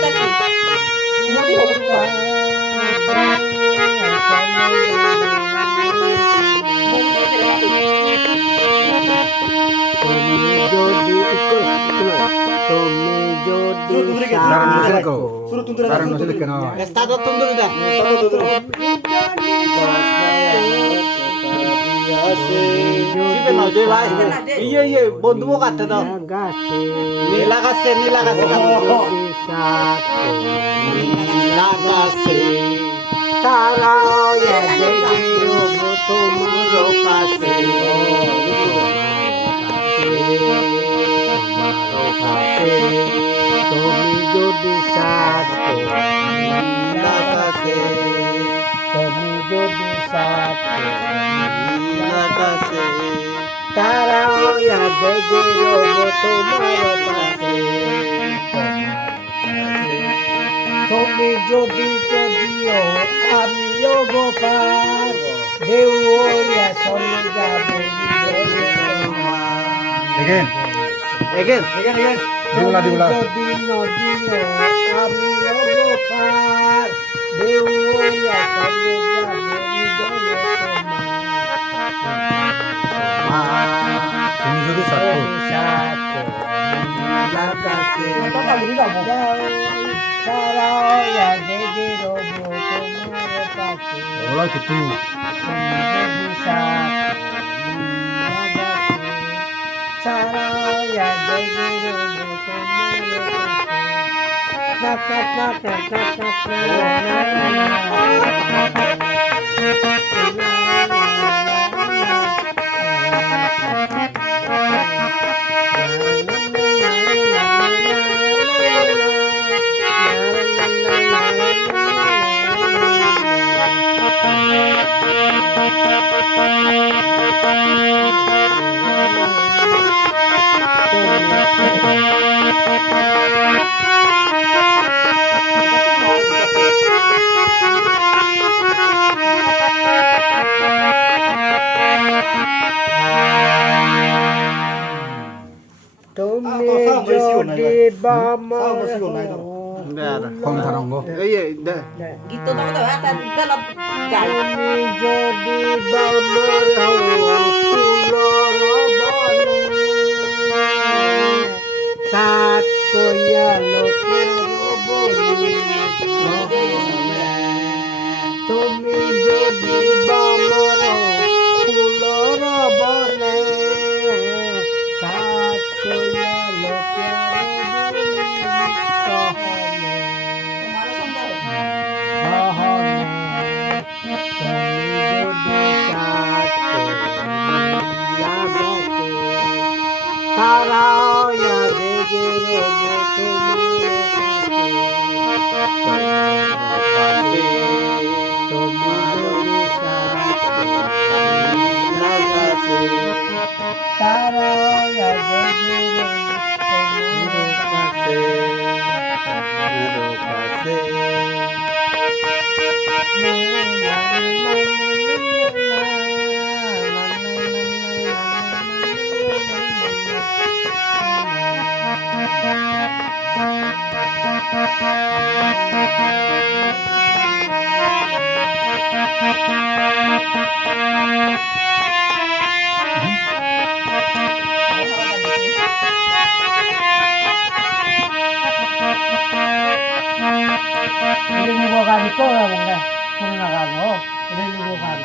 যাইতাছি নদী হবো বন্ধু কাটতে দাও নীলা গাছে নীলা গাছে নীলা গাছে তারা তোমার কাছে তুমি যদি সাথ নীলা গাছে তুমি যদি সাথ নীলা গাছে তারা দেখে তোমার কাছে তুমি যদি যদিও আমিও গোপাল দেউয়া চলে যাব যদি নদীও আমিও গোপাল দেউয়া চলে যাব তুমি যদি Hola, que tú. Không thằng ông cô. গীত তো দাও হাতে গেল গাই যদি বামর ফুলর সাত কইয়া লোকের বলি তুমি যদি বামর ফুলর বনে সাত কইয়া লোকের Ini bukan itu, bukan. Kurang kan? Oh, ini bukan.